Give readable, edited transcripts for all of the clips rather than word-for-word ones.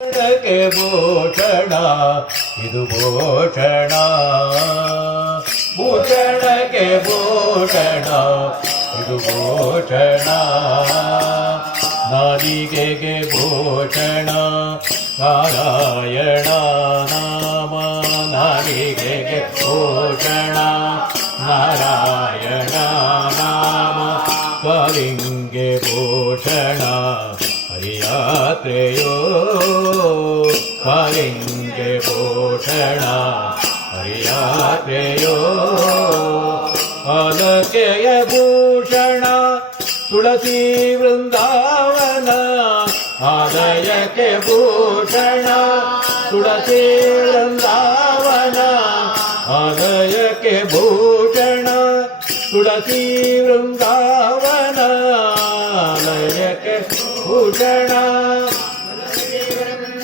ಭೂಷಣಕ್ಕೆ ಭೂಷಣ ಇದು ಭೂಷಣ ಭೂಷಣಕ್ಕೆ ಭೂಷಣ ಇದು ಭೂಷಣ ನಾಲಿಗೆಗೆ ಭೂಷಣ ನಾರಾಯಣ ನಾಮ ನಾಲಿಗೆಗೆ ಭೂಷಣ ನಾರಾಯಣ ನಾಮ ಕಾಲಿಂಗೆ ಭೂಷಣ ಹರಿಯಾತ್ರೆಯೋ ಕಾಲಿಂಗೆ ಭೂಷಣ ಹರಿಯಾತ್ರೆಯೋ ಆಲಕೆಯ ಭೂಷಣ ತುಳಸಿ ವೃಂದಾವನ ಆಲಯಕ್ಕೆ ಭೂಷಣ ತುಳಸಿ ವೃಂದಾವನ ಆಲಯಕ್ಕೆ ಭೂಷಣ ತುಳಸಿ ವೃಂದಾವನ ಆಲಯಕ್ಕೆ ಭೂಷಣ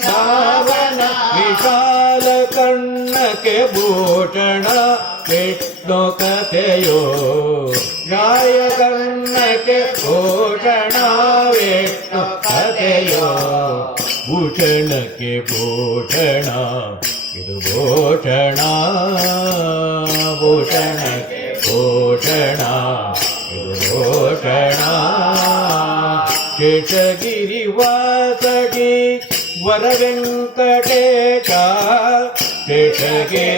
ಶ್ರಾವಣ ವಿಶಾಲ ಕಣ್ಣಕ್ಕೆ ಭೂಷಣ ವಿಷ್ಣು ಕಥೆಯೋ ಗಾಯ ಕಣ್ಣಕ್ಕೆ ಭೂಷಣ ವಿಷ್ಣು ಕಥೆಯೋ ಭೂಷಣಕ್ಕೆ ಭೂಷಣ ಇದು ಭೂಷಣ ಭೂಷಣಕ್ಕೆ ಭೂಷಣ ಇದು ಭೂಷಣ ಶೇಷಗಿರಿವಾಸಗಿ ವರವೆಂಕಟೇಶ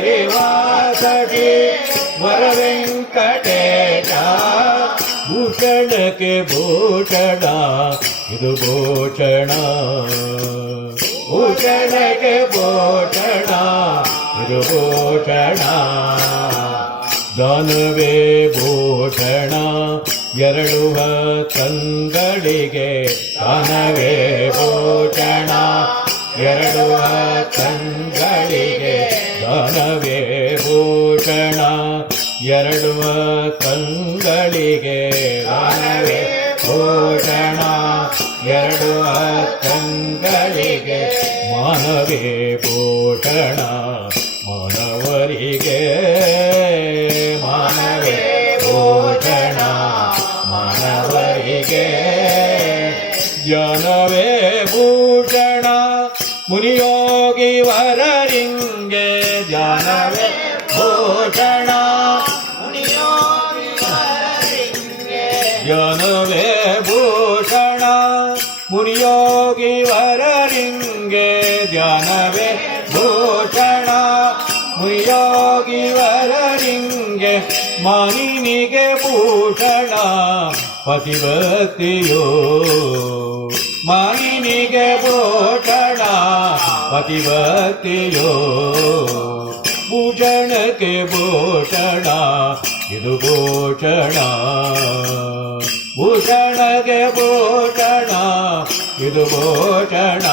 ಶೇಷಗಿರಿವಾಸಗಿ ವರವೆಂಕಟೇಶ ಭೂಷಣಕ್ಕೆ ಭೂಷಣ ಇದು ಭೂಷಣ ಭೂಷಣಕ್ಕೆ ಭೂಷಣ ಇದು ಭೂಷಣ ದಾನವೇ ಭೂಷಣ ಎರಡು ತಂಗಳಿಗೆ ದಾನವೇ ಭೂಷಣ ಎರಡು ತಂಗಳಿಗೆ ದಾನವೇ ಭೂಷಣ ಎರಡು ತಂಗಳಿಗೆ ದಾನವೇ ಭೂಷಣ ಎರಡು ತಂಗಳಿಗೆ ಮಾನವೇ ಭೂಷಣ ಮಾನವರಿಗೆ ಮಾನವೇ ಭೂಷಣ ಮಾನವರಿಗೆ ಜ್ಞಾನವೇ ಭೂಷಣ ಮುನಿಯೋಗಿ ವರರಿಂಗೆ ಜ್ಞಾನವೇ ಭೂಷಣ ಮುನಿಯೋಗಿ ವರರಿಂಗೆ ಜ್ಞಾನವೇ ಭೂಷಣ ಮುನಿಯೋಗಿ ವರರಿಂಗೆ ಧ್ಯಾನವೇ ಭೂಷಣ ಮುನಿಯೋಗಿ ವರರಿಂಗೆ ಮಾನಿನಿಗೆ ಭೂಷಣ ಪತಿಭಕ್ತಿಯೋ ಮಾನಿನಿಗೆ ಭೂಷಣ ಪತಿಭಕ್ತಿಯೋ ಭೂಷಣಕ್ಕೆ ಭೂಷಣ ಇದು ಭೂಷಣ ಭೂಷಣಕ್ಕೆ ಭೂಷಣ ಇದು ಭೂಷಣ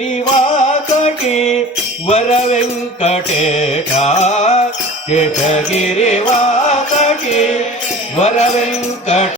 ಶೇಷಗಿರಿವಾಕಟಿ ವರವೆಂಕಟೇಶ ಶೇಷಗಿರಿವಾಕಟಿ ವರವೆಂಕಟ